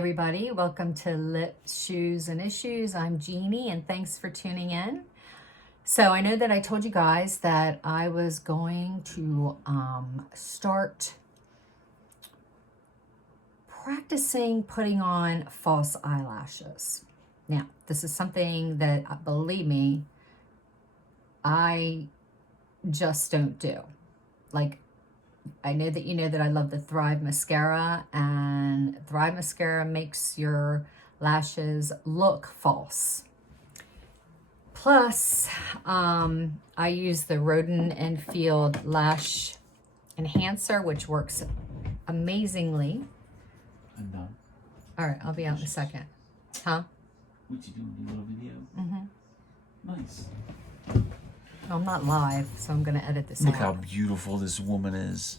everybody, welcome to Lips, Shoes, and Issues. I'm Jeannie and thanks for tuning in. So I know that I told you guys that I was going to start practicing putting on false eyelashes. Now, this is something that, believe me, I just don't do. Like, I know that you know that I love the Thrive mascara, and Thrive mascara makes your lashes look false. Plus, I use the Roden and Field Lash Enhancer, which works amazingly. I'm done. All right, I'll be out in a second. Huh? What you doing? A little video? Mm-hmm. Nice. I'm not live, so I'm going to edit this Look out. how beautiful this woman is.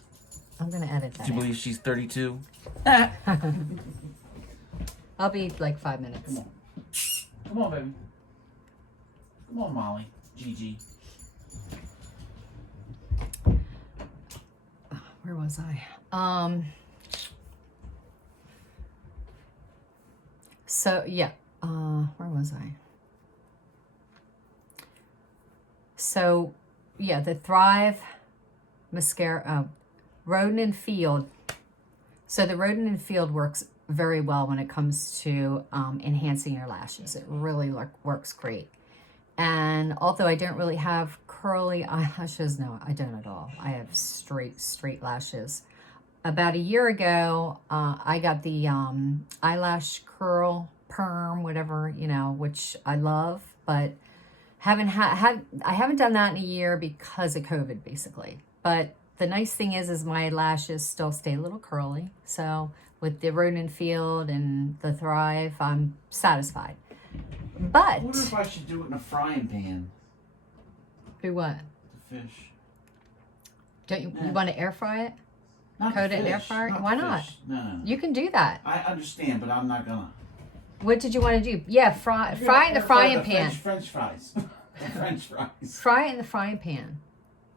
I'm going to edit that Do you out. believe she's 32? I'll be like 5 minutes. Come on. Come on, baby. Come on, Molly. Gigi. Where was I? So, yeah. Where was I? So, yeah, the Thrive mascara, Roden and Field. So the Roden and Field works very well when it comes to enhancing your lashes. It really works great. And although I don't really have curly eyelashes, no, I don't at all. I have straight lashes. About a year ago, I got the eyelash curl, perm, whatever, you know, which I love, but I haven't done that in a year because of COVID, basically. But the nice thing is my lashes still stay a little curly. So with the Roden and Field and the Thrive, I'm satisfied. But I wonder if I should do it in a frying pan. do what? The fish. Don't you want to air fry it? Not Coat the it in fish. air fryer? Not Why the not? fish. No. You can do that. I understand, but I'm not gonna. What did you want to do? Yeah, fry in the Air fry frying the pan. French fries. The French fries. Fry it in the frying pan.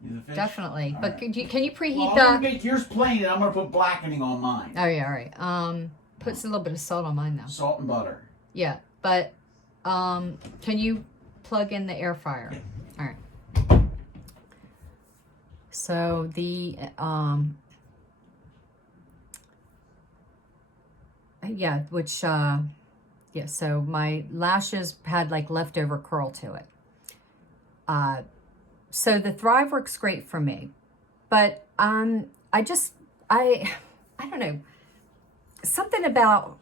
The fish? Definitely. All But right. can you preheat Well, I'm the... gonna make yours plain, and I'm gonna put blackening on mine. Oh, yeah, all right. Put a little bit of salt on mine, though. Salt and butter. Yeah, but can you plug in the air fryer? Yeah. All right. So the so my lashes had like leftover curl to it. So the Thrive works great for me, but I don't know, something about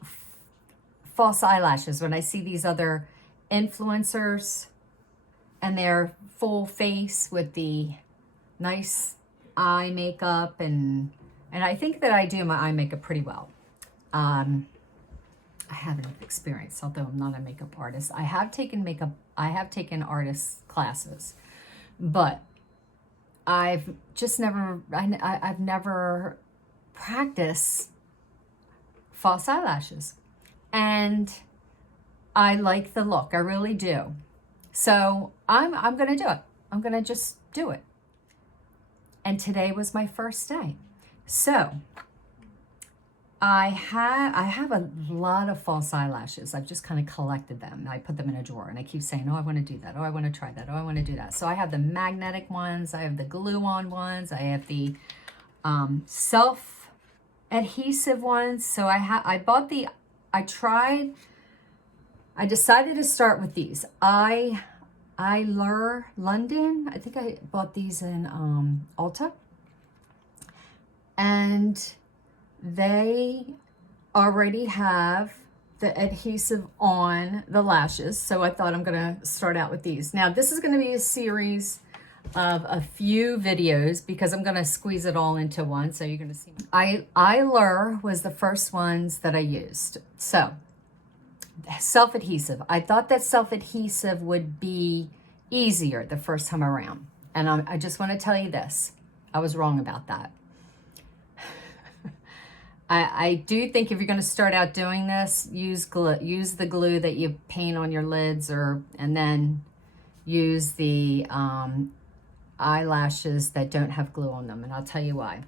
false eyelashes when I see these other influencers and their full face with the nice eye makeup, and I think that I do my eye makeup pretty well. I haven't experienced, although I'm not a makeup artist. I have taken artist classes, but I've just I've never practiced false eyelashes. And I like the look. I really do. So I'm going to do it. I'm going to just do it. And today was my first day. So I have a lot of false eyelashes. I've just kind of collected them. I put them in a drawer and I keep saying, oh, I want to do that. Oh, I want to try that. Oh, I want to do that. So I have the magnetic ones. I have the glue-on ones. I have the self-adhesive ones. So I decided to start with these. Eyelure London. I think I bought these in Ulta. And they already have the adhesive on the lashes. So I thought I'm going to start out with these. Now, this is going to be a series of a few videos because I'm going to squeeze it all into one. So you're going to see. Eyelure was the first ones that I used. So self-adhesive. I thought that self-adhesive would be easier the first time around. And I just want to tell you this. I was wrong about that. I do think if you're going to start out doing this, use glue. Use the glue that you paint on your lids, and then use the eyelashes that don't have glue on them. And I'll tell you why.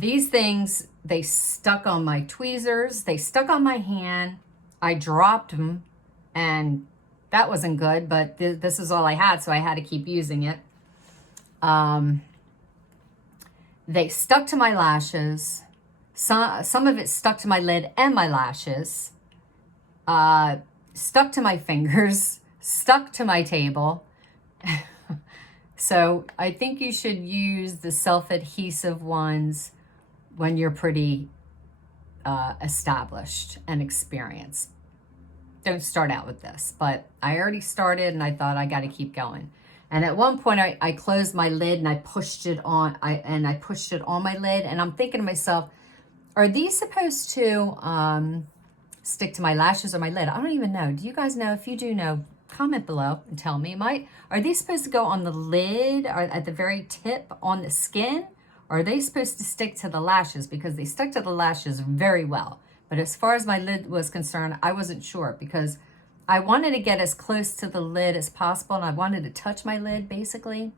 these things, they stuck on my tweezers, they stuck on my hand. I dropped them, and that wasn't good, but this is all I had, so I had to keep using it. They stuck to my lashes. Some of it stuck to my lid and my lashes. Stuck to my fingers, stuck to my table. So I think you should use the self-adhesive ones when you're pretty established and experienced. Don't start out with this, but I already started and I thought I got to keep going. And at one point I closed my lid and I pushed it on. I pushed it on my lid, and I'm thinking to myself, are these supposed to stick to my lashes or my lid? I don't even know. Do you guys know? If you do know, comment below and tell me. Are these supposed to go on the lid or at the very tip on the skin? Or are they supposed to stick to the lashes? Because they stuck to the lashes very well. But as far as my lid was concerned, I wasn't sure, because I wanted to get as close to the lid as possible, and I wanted to touch my lid basically.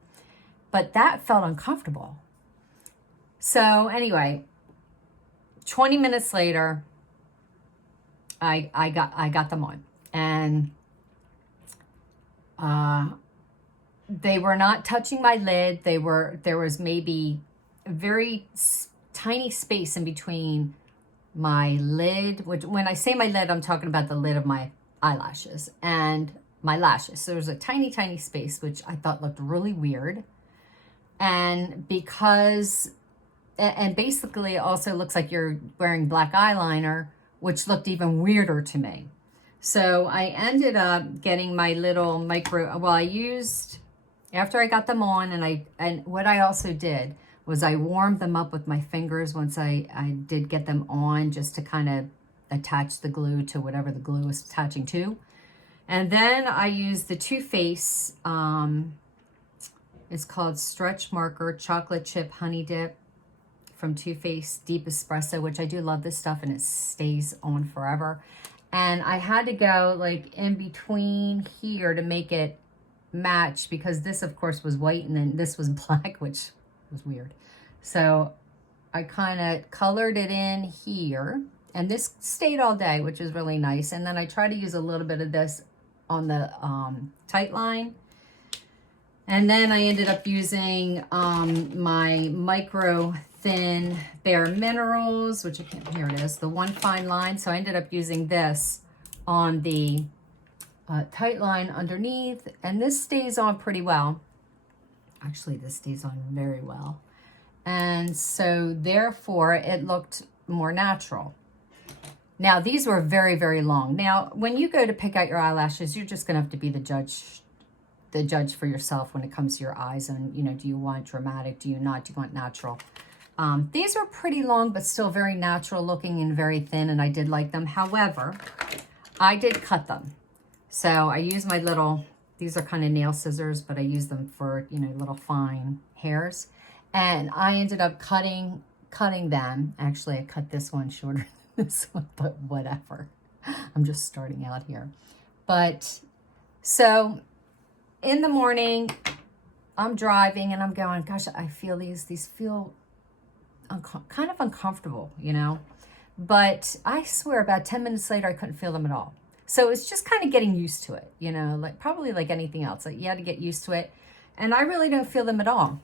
But that felt uncomfortable. So anyway, 20 minutes later, I got them on, and they were not touching my lid. There was maybe a very tiny space in between my lid, which when I say my lid, I'm talking about the lid of my eyelashes and my lashes. So there was a tiny, tiny space, which I thought looked really weird. And basically it also looks like you're wearing black eyeliner, which looked even weirder to me. So I ended up getting my little after I got them on, and what I also did was I warmed them up with my fingers once I did get them on, just to kind of attach the glue to whatever the glue is attaching to. And then I used the Too Faced, it's called Stretch Marker Chocolate Chip Honey Dip from Too Faced Deep Espresso, which I do love this stuff, and it stays on forever. And I had to go like in between here to make it match, because this of course was white and then this was black, which was weird. So I kind of colored it in here, and this stayed all day, which is really nice. And then I try to use a little bit of this on the tight line. And then I ended up using my micro thin Bare Minerals, which I can't, here it is, the One Fine Line. So I ended up using this on the tight line underneath, and this stays on pretty well. Actually, this stays on very well. And so therefore it looked more natural. Now these were very, very long. Now, when you go to pick out your eyelashes, you're just gonna have to be the judge for yourself when it comes to your eyes. And, you know, do you want dramatic? Do you not? Do you want natural? These were pretty long, but still very natural looking and very thin, and I did like them. However, I did cut them. So I used my little, these are kind of nail scissors, but I use them for, you know, little fine hairs. And I ended up cutting them. Actually, I cut this one shorter than this one, but whatever. I'm just starting out here. But so in the morning, I'm driving and I'm going, gosh, I feel these feel kind of uncomfortable, you know. But I swear about 10 minutes later, I couldn't feel them at all. So it's just kind of getting used to it, you know, like probably like anything else. Like you had to get used to it. And I really don't feel them at all.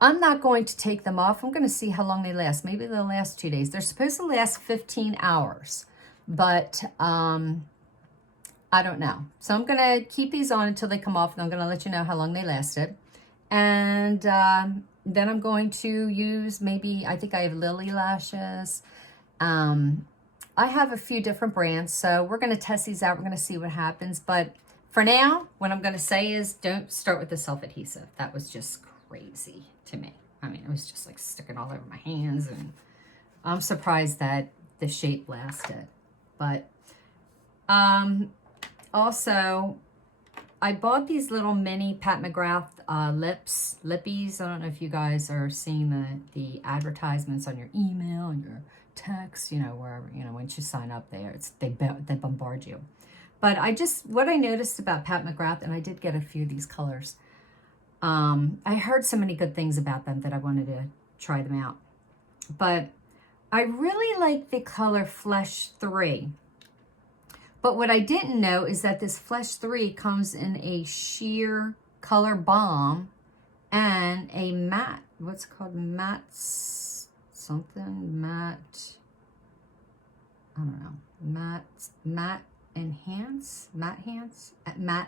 I'm not going to take them off. I'm going to see how long they last. Maybe they'll last 2 days. They're supposed to last 15 hours, but I don't know. So I'm going to keep these on until they come off, and I'm going to let you know how long they lasted. And then I'm going to use maybe, I think I have Lily lashes. I have a few different brands, so we're going to test these out. We're going to see what happens. But for now, what I'm going to say is don't start with the self-adhesive. That was just crazy to me. I mean, it was just like sticking all over my hands, and I'm surprised that the shape lasted. But also, I bought these little mini Pat McGrath lippies. I don't know if you guys are seeing the advertisements on your email and your text, you know, wherever, you know, once you sign up there, they bombard you. But what I noticed about Pat McGrath, and I did get a few of these colors, I heard so many good things about them that I wanted to try them out. But I really like the color Flesh 3. But what I didn't know is that this Flesh 3 comes in a sheer color balm and a matte, what's it called, matte something, matte, I don't know, matte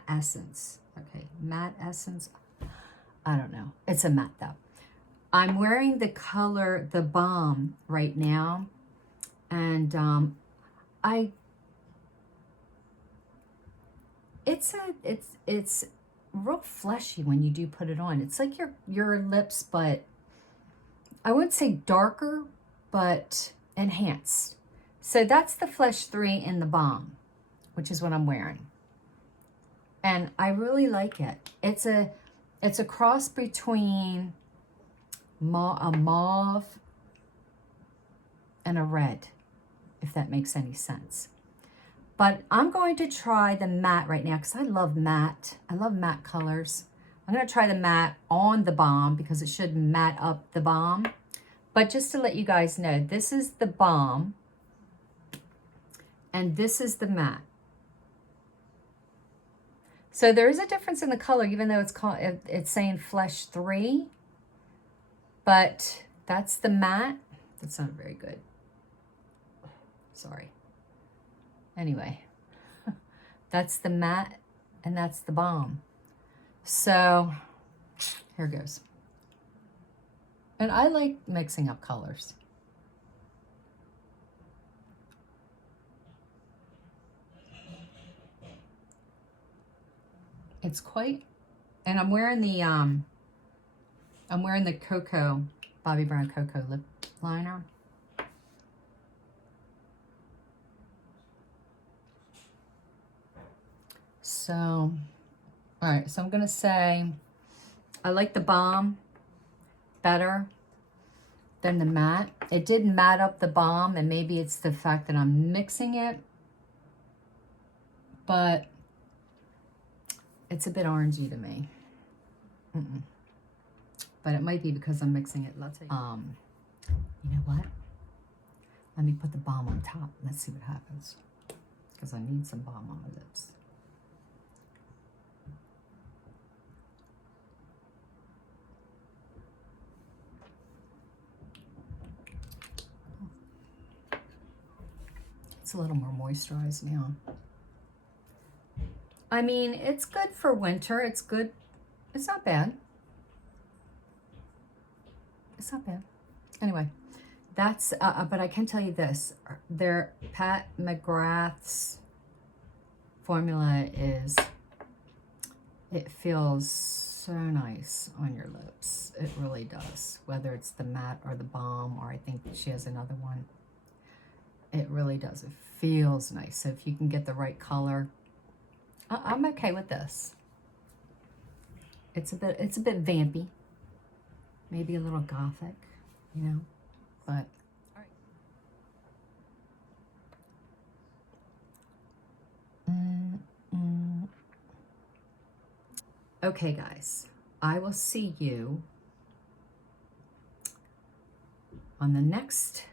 essence. Okay, matte essence. I don't know. It's a matte though. I'm wearing the color, the balm right now. And it's real fleshy when you do put it on. It's like your lips, but I wouldn't say darker, but enhanced. So that's the Flesh 3 in the balm, which is what I'm wearing. And I really like it. It's a cross between a mauve and a red, if that makes any sense. But I'm going to try the matte right now because I love matte. I love matte colors. I'm going to try the matte on the balm because it should matte up the balm. But just to let you guys know, this is the balm and this is the matte. So there is a difference in the color, even though it's saying Flesh 3. But that's the matte. That's not very good. Sorry. Anyway, that's the matte and that's the balm. So here goes. And I like mixing up colors. It's quite, and I'm wearing the Cocoa, Bobbi Brown Cocoa lip liner. So, all right, so I'm gonna say I like the balm better than the matte. It did matte up the balm, and maybe it's the fact that I'm mixing it, but it's a bit orangey to me. But it might be because I'm mixing it. Let's see. You know what? Let me put the balm on top. Let's see what happens. Because I need some balm on my lips. It's a little more moisturized now. I mean, it's good for winter. It's good. It's not bad. It's not bad. Anyway, that's, but I can tell you this. Their Pat McGrath's formula is, it feels so nice on your lips. It really does. Whether it's the matte or the balm, or I think she has another one. It really does. It feels nice. So if you can get the right color, I'm okay with this. It's a bit vampy, maybe a little gothic, you know, but. All right. Okay, guys, I will see you on the next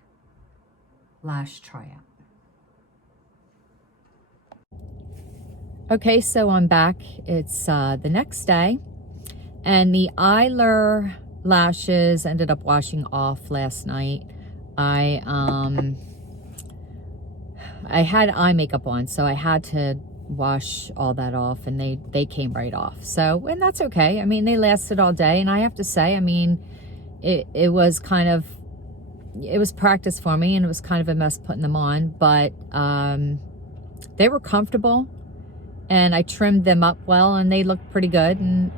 lash tryout. Okay, so I'm back. It's the next day, and the eyelashes ended up washing off last night. I had eye makeup on, so I had to wash all that off, and they came right off. So, and that's okay. I mean, they lasted all day, and I have to say, I mean, it was kind of, it was practice for me, and it was kind of a mess putting them on, but they were comfortable. And I trimmed them up well, and they looked pretty good. And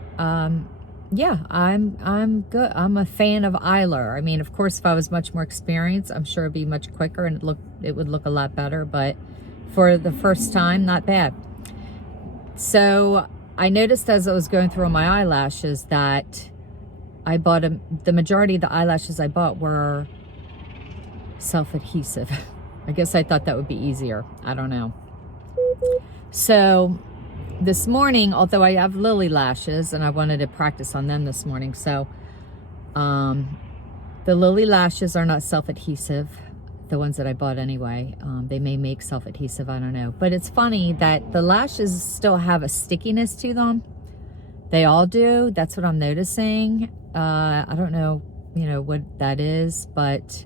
yeah, I'm good. I'm a fan of eyeliner. I mean, of course, if I was much more experienced, I'm sure it'd be much quicker and it would look a lot better. But for the first time, not bad. So I noticed as I was going through my eyelashes that I bought the majority of the eyelashes I bought were self-adhesive. I guess I thought that would be easier. I don't know. So this morning, although I have lily lashes and I wanted to practice on them this morning, so the the Lily lashes are not self-adhesive. The ones that I bought anyway. They may make self-adhesive, I don't know. But it's funny that the lashes still have a stickiness to them. They all do. That's what I'm noticing. I don't know, what that is, but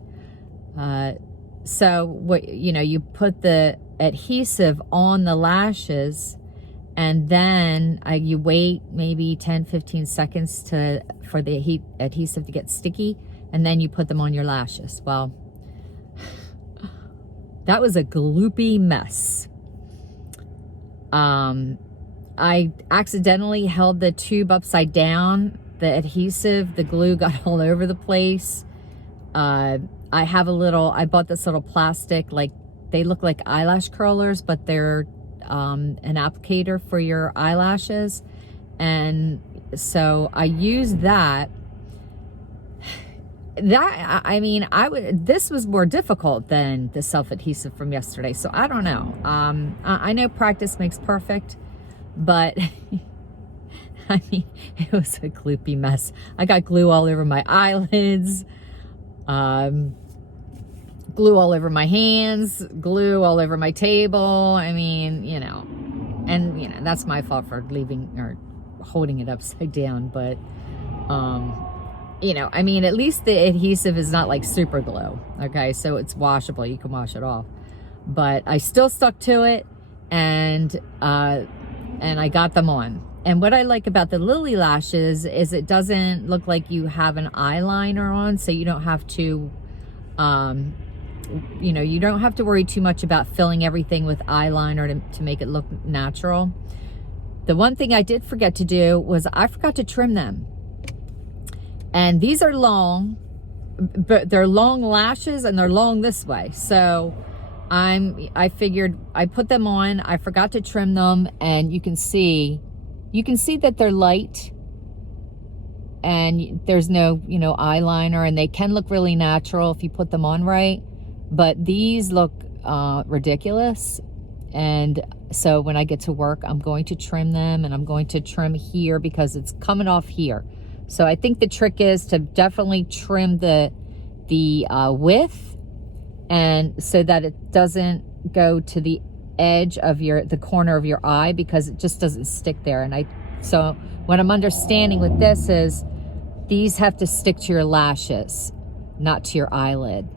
so what, you put the adhesive on the lashes, and then you wait maybe 10-15 seconds for the adhesive to get sticky, and then you put them on your lashes. Well, that was a gloopy mess. I accidentally held the tube upside down. The adhesive, the glue got all over the place. I bought this little plastic, they look like eyelash curlers, but they're an applicator for your eyelashes. And so I used that. This was more difficult than the self-adhesive from yesterday. So I don't know. I know practice makes perfect, but it was a gloopy mess. I got glue all over my eyelids, glue all over my hands, glue all over my table. That's my fault for leaving or holding it upside down. But, at least the adhesive is not like super glue. Okay. So it's washable. You can wash it off, but I still stuck to it, and I got them on. And what I like about the Lily lashes is it doesn't look like you have an eyeliner on, so you don't have to, you don't have to worry too much about filling everything with eyeliner to make it look natural. The one thing I did forget to do was I forgot to trim them. And these are long, but they're long lashes, and they're long this way. So I figured I put them on, I forgot to trim them, and you can see that they're light, and there's no, eyeliner, and they can look really natural if you put them on right. But these look ridiculous. And so when I get to work, I'm going to trim them, and I'm going to trim here because it's coming off here. So I think the trick is to definitely trim the width, and so that it doesn't go to the edge of the corner of your eye, because it just doesn't stick there. So what I'm understanding with this is these have to stick to your lashes, not to your eyelid.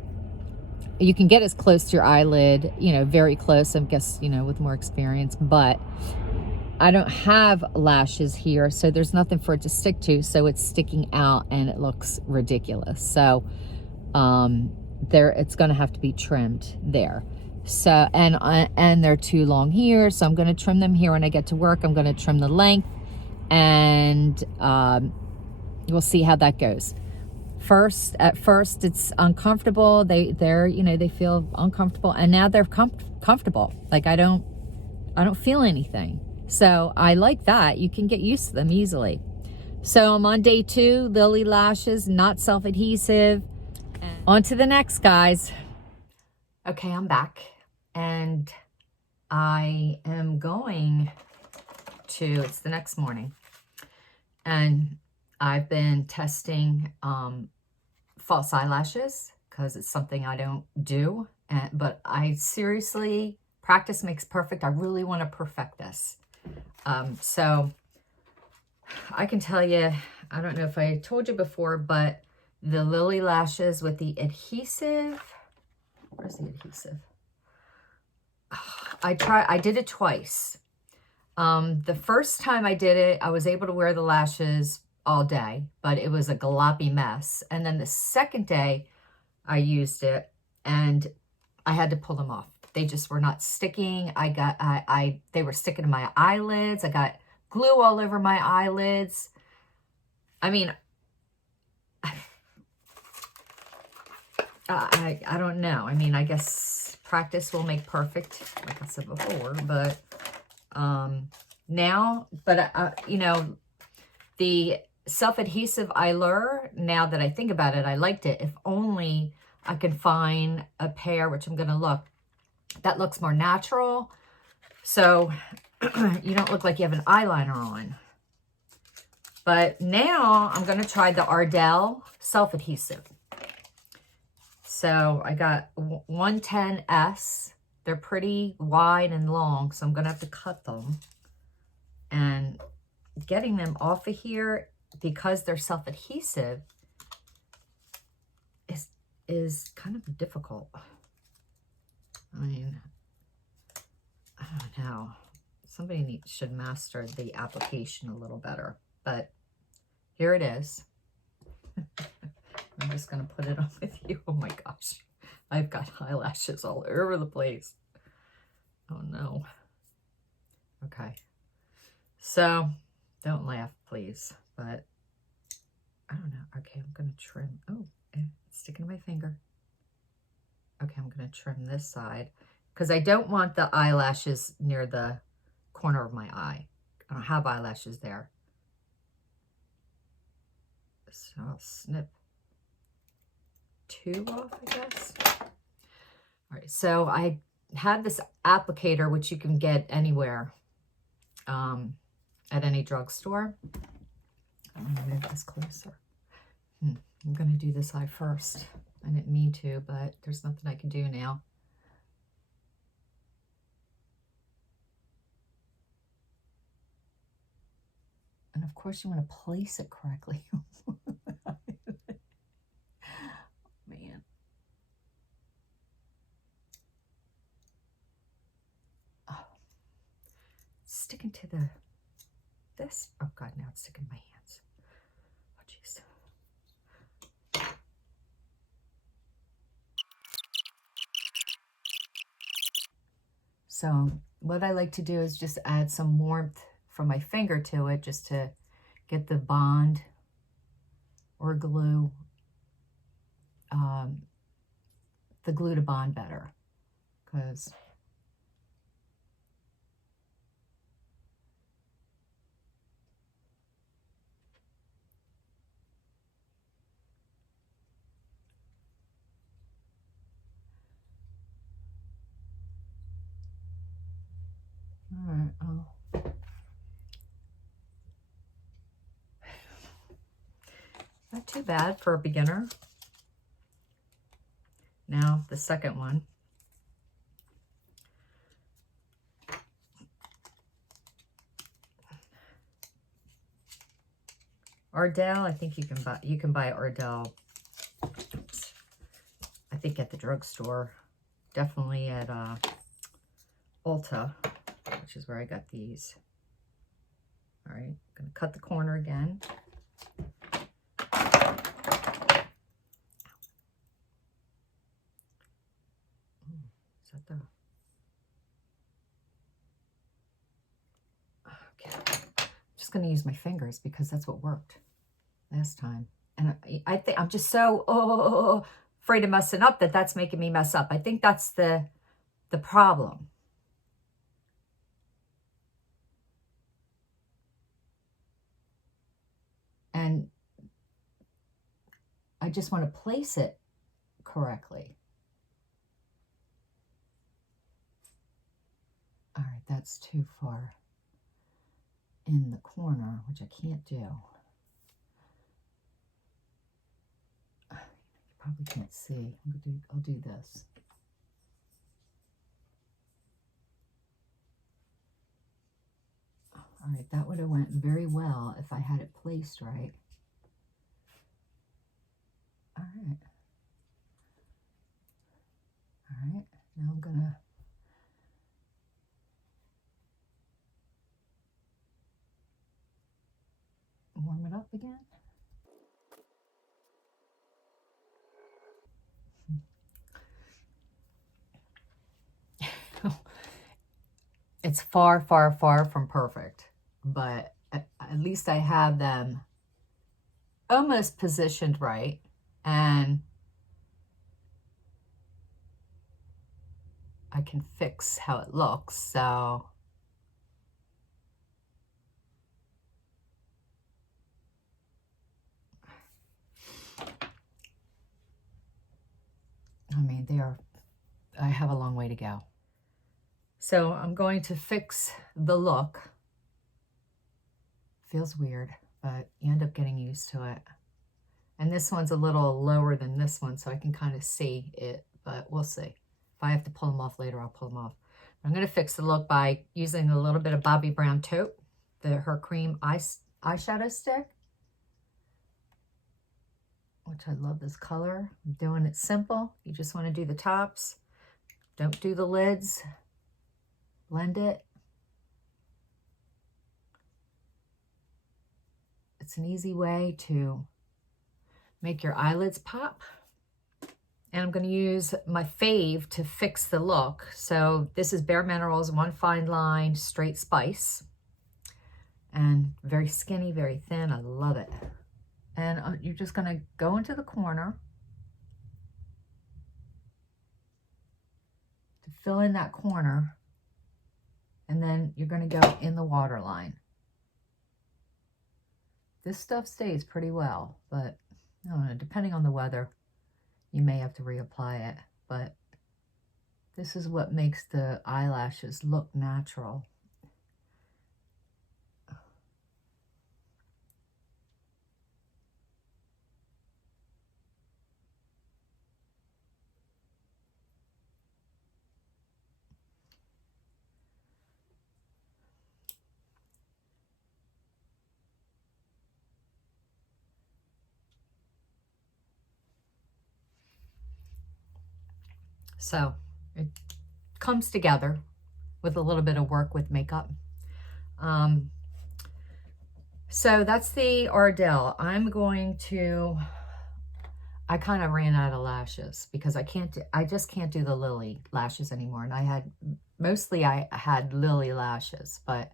You can get as close to your eyelid, very close, I guess, with more experience, but I don't have lashes here, so there's nothing for it to stick to, so it's sticking out and it looks ridiculous. So it's going to have to be trimmed there. So and they're too long here, so I'm going to trim them here when I get to work. I'm going to trim the length, and we'll see how that goes. At first it's uncomfortable. They feel uncomfortable, and now they're comfortable. Like I don't feel anything. So I like that. You can get used to them easily. So I'm on day 2, Lily lashes, not self-adhesive. On to the next, guys. Okay, I'm back, and I am going to, it's the next morning, and I've been testing false eyelashes because it's something I don't do, but I seriously, practice makes perfect. I really want to perfect this. So I can tell you, I don't know if I told you before, but the Lily lashes with the adhesive, where's the adhesive? I did it twice. The first time I did it, I was able to wear the lashes all day, but it was a gloppy mess. And then the second day I used it, and I had to pull them off. They just were not sticking. They were sticking to my eyelids. I got glue all over my eyelids. I don't know. I guess practice will make perfect, like I said before, but the self-adhesive eyeliner, now that I think about it, I liked it. If only I could find a pair, which I'm going to look, that looks more natural, so you don't look like you have an eyeliner on. But now I'm going to try the Ardell self-adhesive. So I got 110S. They're pretty wide and long, so I'm going to have to cut them. And getting them off of here, because they're self-adhesive, is kind of difficult. I mean, I don't know. Somebody should master the application a little better. But here it is. I'm just going to put it on with you. Oh my gosh. I've got eyelashes all over the place. Oh no. Okay. So, don't laugh, please. But, I don't know. Okay, I'm going to trim. Oh, it's sticking to my finger. Okay, I'm going to trim this side. Because I don't want the eyelashes near the corner of my eye. I don't have eyelashes there. So, I'll snip 2 off, I guess. All right, so I have this applicator, which you can get anywhere, at any drugstore. I'm going to move this closer. I'm going to do this eye first. I didn't mean to, but there's nothing I can do now. And of course you want to place it correctly. Man. Oh. Sticking to this. Oh God, now it's sticking to my hands. Oh jeez. So what I like to do is just add some warmth from my finger to it, just to get the bond or glue, the glue to bond better, because all right, not too bad for a beginner. Now the second one. Ardell, I think you can buy Ardell, oops, I think at the drugstore, definitely at Ulta, which is where I got these. All right, I'm gonna cut the corner again. Is that the... Okay, I'm just gonna use my fingers because that's what worked last time. And I think I'm just so afraid of messing up that's making me mess up. I think that's the problem. And I just want to place it correctly. All right, that's too far in the corner, which I can't do. You probably can't see. I'll do this. All right, that would have went very well if I had it placed right. All right. All right, now I'm gonna warm it up again. It's far, far, far from perfect, but at least I have them almost positioned right, and I can fix how it looks. So I mean, I have a long way to go. So I'm going to fix the look. Feels weird, but you end up getting used to it. And this one's a little lower than this one, so I can kind of see it, but we'll see. If I have to pull them off later, I'll pull them off. I'm going to fix the look by using a little bit of Bobbi Brown Taupe, her cream eyeshadow stick, which I love this color. I'm doing it simple. You just want to do the tops. Don't do the lids. Blend it. It's an easy way to make your eyelids pop. And I'm going to use my fave to fix the look. So this is Bare Minerals One Fine Line Straight Spice. And very skinny, very thin. I love it. And you're just going to go into the corner to fill in that corner. And then you're going to go in the waterline. This stuff stays pretty well, but I don't know, depending on the weather, you may have to reapply it. But this is what makes the eyelashes look natural. So it comes together with a little bit of work with makeup. So that's the Ardell. I kind of ran out of lashes because I just can't do the Lily lashes anymore. And I had Lily lashes, but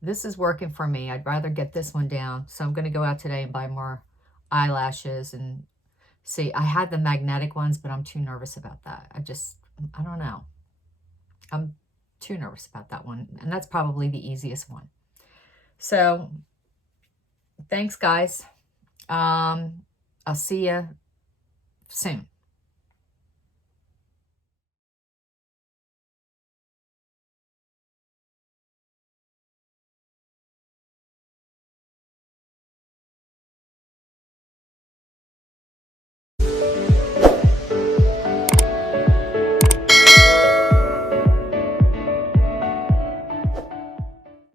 this is working for me. I'd rather get this one down. So I'm going to go out today and buy more eyelashes and see. I had the magnetic ones, but I'm too nervous about that. I don't know. I'm too nervous about that one. And that's probably the easiest one. So thanks, guys. I'll see you soon.